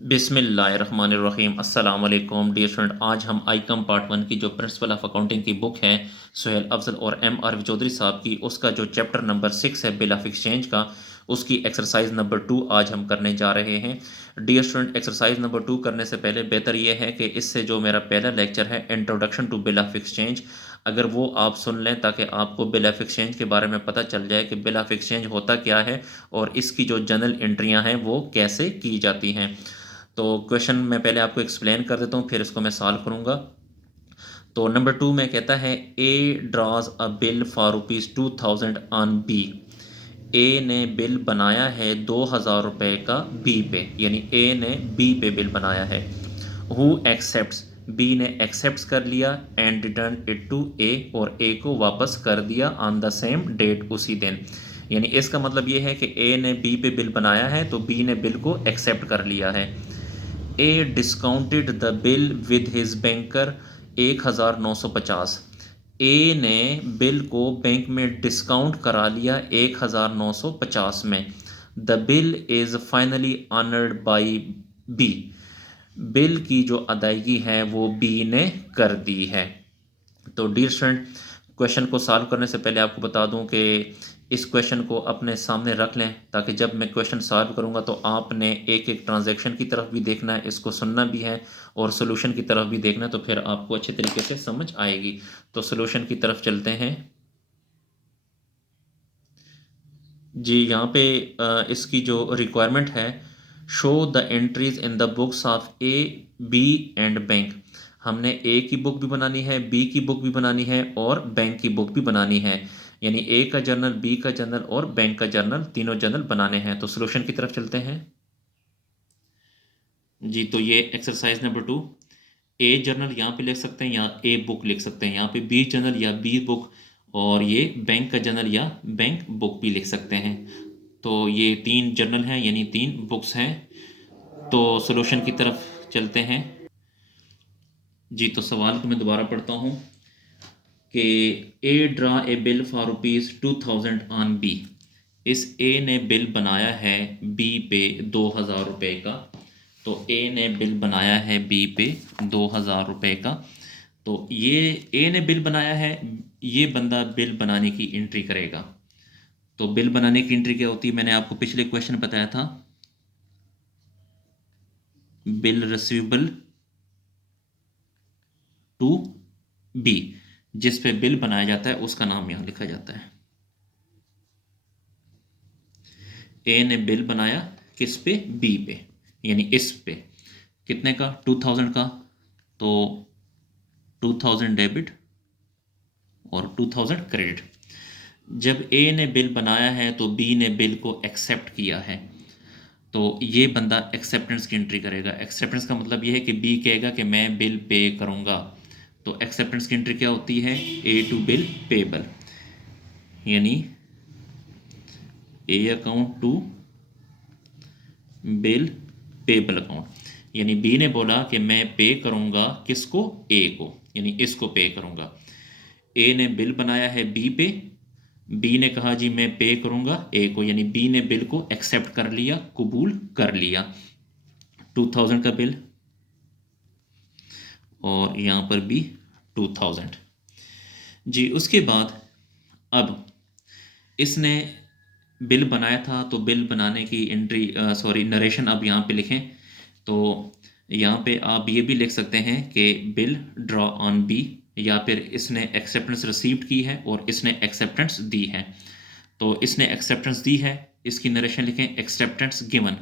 बिस्मिल्लाहिर्रहमानिर्रहीम अस्सलाम वालेकुम डियर स्टूडेंट। आज हम आईकम पार्ट वन की जो प्रिंसिपल ऑफ अकाउंटिंग की बुक है सुहेल अफजल और एम आर चौधरी साहब की, उसका जो चैप्टर नंबर 6 है बिल ऑफ एक्सचेंज का, उसकी एक्सरसाइज नंबर 2 आज हम करने जा रहे हैं। डियर स्टूडेंट, एक्सरसाइज नंबर 2 करने से पहले बेहतर यह है कि इससे जो मेरा पहला लेक्चर है introduction to bill of exchange, अगर वो आप सुन लें ताकि आपको बिल ऑफ एक्सचेंज के बारे में पता चल जाए कि बिल ऑफ एक्सचेंज होता क्या है और इसकी जो जनरल एंट्रियां हैं वो कैसे की जाती हैं। तो क्वेश्चन मैं पहले आपको एक्सप्लेन कर देता हूँ, फिर इसको मैं सॉल्व करूँगा। तो नंबर 2 में कहता है A draws a bill for ₹2000 on B. A ने बिल बनाया है 2000 रुपये का बी पे, यानी ए ने बी पे बिल बनाया है। हु एक्सेप्ट्स, बी ने एक्सेप्ट कर लिया एंड रिटर्न इट टू ए, और ए को वापस कर दिया ऑन द सेम डेट, उसी दिन। यानी इसका मतलब ये है कि ए ने बी पे बिल बनाया है तो बी ने बिल को एक्सेप्ट कर लिया है। A discounted the bill with his banker 1950। A ने बिल को बैंक में डिस्काउंट करा लिया 1950 में। The bill is finally honoured by B. Bill की जो अदायगी है वो बी ने कर दी है। तो डियर स्टूडेंट, क्वेश्चन को सॉल्व करने से पहले आपको बता दूं कि इस क्वेश्चन को अपने सामने रख लें ताकि जब मैं क्वेश्चन सॉल्व करूंगा तो आपने एक एक ट्रांजैक्शन की तरफ भी देखना है, इसको सुनना भी है और सोल्यूशन की तरफ भी देखना है, तो फिर आपको अच्छे तरीके से समझ आएगी। तो सोल्यूशन की तरफ चलते हैं जी। यहाँ पे इसकी जो रिक्वायरमेंट है, show the entries in the books of A, B and bank. हमने ए की बुक भी बनानी है, बी की बुक भी बनानी है और बैंक की बुक भी बनानी है। यानी ए का जर्नल, बी का जर्नल और बैंक का जर्नल, तीनों जर्नल बनाने हैं। तो सोल्यूशन की तरफ चलते हैं जी। तो ये एक्सरसाइज नंबर 2, ए जर्नल यहाँ पे लिख सकते हैं या ए बुक लिख सकते हैं, यहाँ पे बी जर्नल या बी बुक, और ये बैंक का जर्नल या बैंक बुक भी लिख सकते हैं। तो ये 3 जर्नल हैं यानी 3 बुक्स हैं। तो सॉल्यूशन की तरफ चलते हैं जी। तो सवाल को मैं दोबारा पढ़ता हूँ कि A draw a bill for ₹2000 on B. इस ए ने बिल बनाया है बी पे 2000 रुपये का। तो ए ने बिल बनाया है बी पे 2000 रुपये का। तो ये ए ने बिल बनाया है, ये बंदा बिल बनाने की एंट्री करेगा। तो बिल बनाने की एंट्री क्या होती है, मैंने आपको पिछले क्वेश्चन बताया था, बिल रिसीवेबल टू बी। जिस पे बिल बनाया जाता है उसका नाम यहां लिखा जाता है। ए ने बिल बनाया किस पे, बी पे, यानी इस पे कितने का, 2000 का। तो 2000 डेबिट और 2000 क्रेडिट। जब ए ने बिल बनाया है तो बी ने बिल को एक्सेप्ट किया है, तो ये बंदा एक्सेप्टेंस की एंट्री करेगा। एक्सेप्टेंस का मतलब ये है कि बी कहेगा कि मैं बिल पे करूँगा। तो एक्सेप्टेंस की एंट्री क्या होती है, ए टू बिल पेबल, यानी A account to bill payable account. यानी बी ने बोला कि मैं पे करूँगा किसको, ए को, यानी इसको पे करूँगा। ए ने बिल बनाया है बी पे, बी ने कहा जी मैं पे करूँगा ए को, यानी बी ने बिल को एक्सेप्ट कर लिया, कबूल कर लिया। 2000 का बिल और यहाँ पर भी 2000 जी। उसके बाद अब इसने बिल बनाया था तो बिल बनाने की एंट्री, सॉरी नरेशन अब यहाँ पे लिखें। तो यहाँ पे आप ये भी लिख सकते हैं कि बिल ड्रॉ ऑन बी, या फिर इसने एक्सेप्टेंस रिसीव्ड की है और इसने एक्सेप्टेंस दी है। तो इसने एक्सेप्टेंस दी है, इसकी नरेशन लिखें, एक्सेप्टेंस गिवन,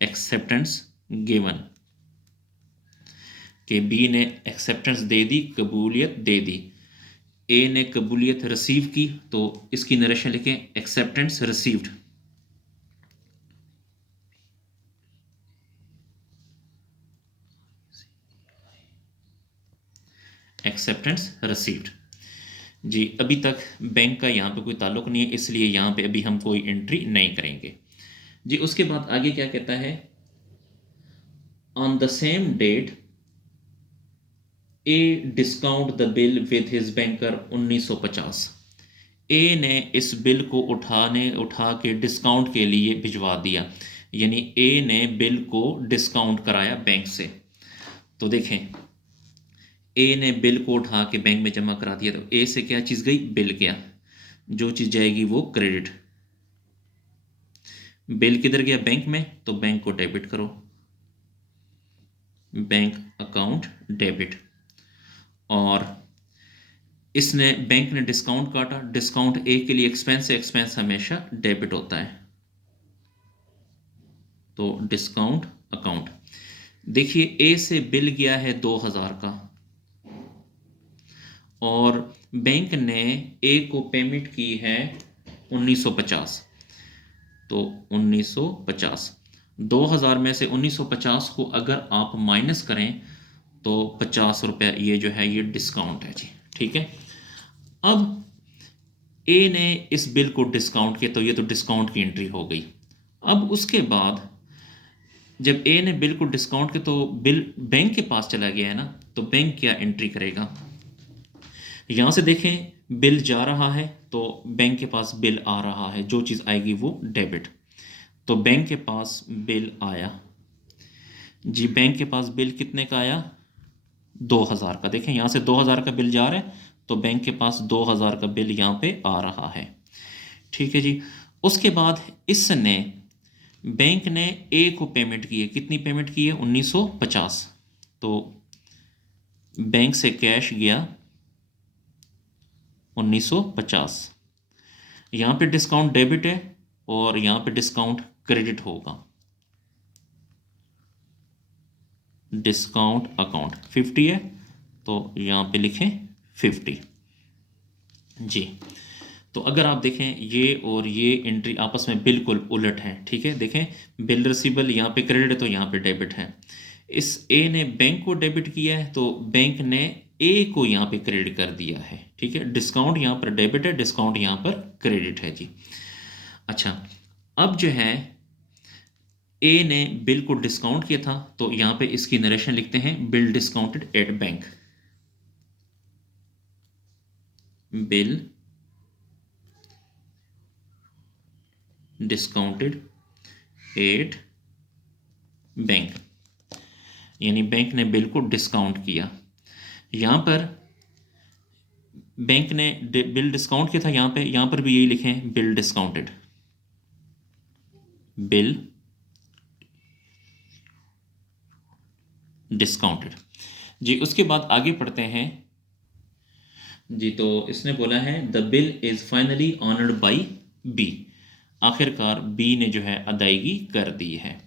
एक्सेप्टेंस गिवन कि बी ने एक्सेप्टेंस दे दी, कबूलियत दे दी। ए ने कबूलियत रिसीव की, तो इसकी नरेशन लिखें, एक्सेप्टेंस रिसीव्ड, एक्सेप्टेंस रिसीव्ड जी। अभी तक बैंक का यहाँ पे कोई ताल्लुक नहीं है, इसलिए यहाँ पे अभी हम कोई एंट्री नहीं करेंगे जी। उसके बाद आगे क्या कहता है, on the same date A discount the bill with his banker 1950। A ने इस बिल को उठा के डिस्काउंट के लिए भिजवा दिया, यानी ए ने बिल को डिस्काउंट कराया बैंक से। तो देखें, ए ने बिल को उठा के बैंक में जमा करा दिया, तो ए से क्या चीज़ गई? बिल गया। जो चीज़ जाएगी वो क्रेडिट। बिल किधर गया? बैंक में, तो बैंक को डेबिट करो, बैंक अकाउंट डेबिट। और इसने बैंक ने डिस्काउंट काटा, डिस्काउंट ए के लिए एक्सपेंस है, एक्सपेंस हमेशा डेबिट होता है, तो डिस्काउंट अकाउंट। देखिए ए से बिल गया है 2000 का और बैंक ने ए को पेमेंट की है 1950, तो 1950 2000 में से 1950 को अगर आप माइनस करें तो 50 रुपये ये जो है ये डिस्काउंट है जी, ठीक है। अब ए ने इस बिल को डिस्काउंट किया, तो ये तो डिस्काउंट की एंट्री हो गई। अब उसके बाद जब ए ने बिल को डिस्काउंट किया तो बिल बैंक के पास चला गया है ना, तो बैंक क्या एंट्री करेगा? यहाँ से देखें बिल जा रहा है तो बैंक के पास बिल आ रहा है, जो चीज़ आएगी वो डेबिट। तो बैंक के पास बिल आया जी, बैंक के पास बिल कितने का आया? 2000 का। देखें यहाँ से 2000 का बिल जा रहा है, तो बैंक के पास 2000 का बिल यहाँ पे आ रहा है, ठीक है जी। उसके बाद इसने बैंक ने ए को पेमेंट की है, कितनी पेमेंट की है? 1950। तो बैंक से कैश गया 1950, यहाँ पे डिस्काउंट डेबिट है और यहाँ पे डिस्काउंट क्रेडिट होगा। डिस्काउंट अकाउंट 50 है, तो यहाँ पे लिखें 50 जी। तो अगर आप देखें ये और ये एंट्री आपस में बिल्कुल उलट हैं, ठीक है। देखें बिल रिसीवेबल यहाँ पे क्रेडिट है तो यहाँ पे डेबिट है। इस ए ने बैंक को डेबिट किया है तो बैंक ने ए को यहाँ पे क्रेडिट कर दिया है, ठीक है। डिस्काउंट यहाँ पर डेबिट है, डिस्काउंट यहाँ पर क्रेडिट है जी। अच्छा, अब जो है ए ने बिल को डिस्काउंट किया था, तो यहाँ पे इसकी नरेशन लिखते हैं bill discounted at bank. Bill discounted at bank, यानी बैंक ने बिल को डिस्काउंट किया। यहाँ पर बैंक ने बिल डिस्काउंट किया था, यहाँ पर भी यही लिखें बिल डिस्काउंटेड, बिल डिस्काउंटेड जी। उसके बाद आगे पढ़ते हैं जी। तो इसने बोला है the bill is finally honoured by B, आखिरकार बी ने जो है अदायगी कर दी है।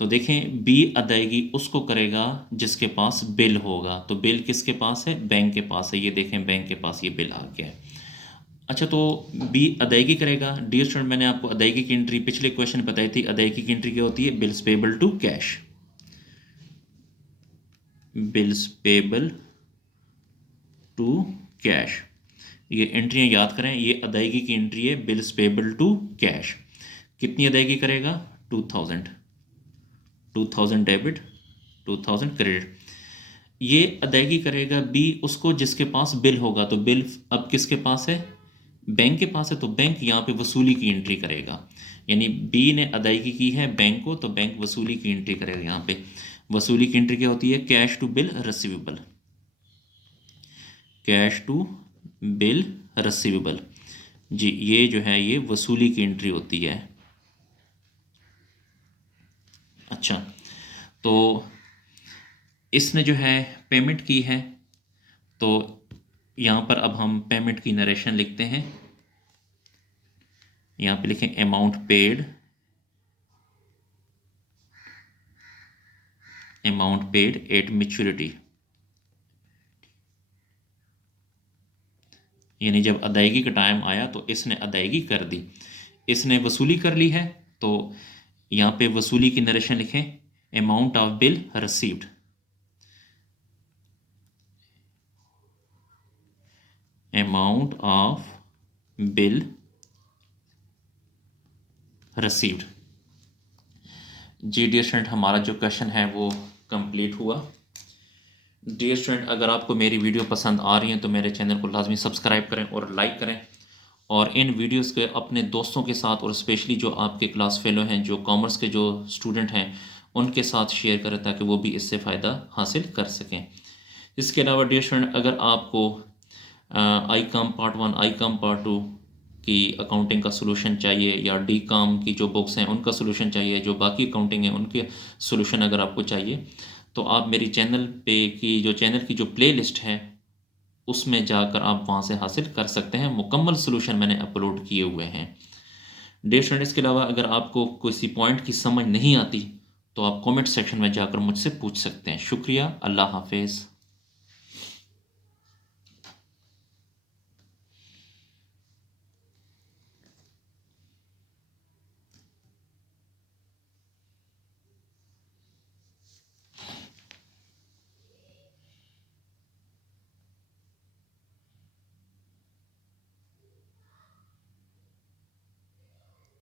तो देखें बी अदायगी उसको करेगा जिसके पास बिल होगा, तो बिल किसके पास है? बैंक के पास है। ये देखें बैंक के पास ये बिल आ गया है। अच्छा, तो बी अदायगी करेगा। डियर स्टूडेंट, मैंने आपको अदायगी की एंट्री पिछले क्वेश्चन बताई थी। अदायगी की एंट्री क्या होती है? Bills payable to cash, bills payable to cash. ये एंट्रियां याद करें, ये अदायगी की एंट्री है बिल्स पेबल टू कैश। कितनी अदायगी करेगा? 2000 डेबिट, 2000 क्रेडिट। ये अदायगी करेगा बी उसको जिसके पास बिल होगा, तो बिल अब किसके पास है? बैंक के पास है, तो बैंक यहाँ पे वसूली की एंट्री करेगा। यानी बी ने अदायगी की है बैंक को, तो बैंक वसूली की एंट्री करेगा। यहाँ पे वसूली की एंट्री क्या होती है? Cash to bill receivable, cash to bill receivable जी। ये जो है ये वसूली की एंट्री होती है। अच्छा, तो इसने जो है पेमेंट की है, तो यहाँ पर अब हम पेमेंट की नरेशन लिखते हैं। यहाँ पे लिखें amount paid, amount paid at maturity, यानी जब अदायगी का टाइम आया तो इसने अदायगी कर दी, इसने वसूली कर ली है। तो यहाँ पे वसूली की नरेशन लिखें amount of bill received, amount of bill received जी। डियर स्टूडेंट, हमारा जो क्वेश्चन है वो कंप्लीट हुआ। डियर स्टूडेंट, अगर आपको मेरी वीडियो पसंद आ रही है तो मेरे चैनल को लाजमी सब्सक्राइब करें और लाइक करें, और इन वीडियोस के अपने दोस्तों के साथ और स्पेशली जो आपके क्लास फेलो हैं, जो कॉमर्स के जो स्टूडेंट हैं, उनके साथ शेयर करें ताकि वो भी इससे फ़ायदा हासिल कर सकें। इसके अलावा डियर स्टूडेंट, अगर आपको I com part 1, I com part 2 की अकाउंटिंग का सलूशन चाहिए या डी कॉम की जो बुक्स हैं उनका सलूशन चाहिए, जो बाकी अकाउंटिंग है उनके सलूशन अगर आपको चाहिए, तो आप मेरी चैनल पे की जो चैनल की जो प्लेलिस्ट है उसमें जाकर आप वहाँ से हासिल कर सकते हैं। मुकम्मल सलूशन मैंने अपलोड किए हुए हैं। डियर स्टूडेंट, इसके अलावा अगर आपको किसी पॉइंट की समझ नहीं आती तो आप कमेंट सेक्शन में जाकर मुझसे पूछ सकते हैं। शुक्रिया। अल्लाह हाफिज़।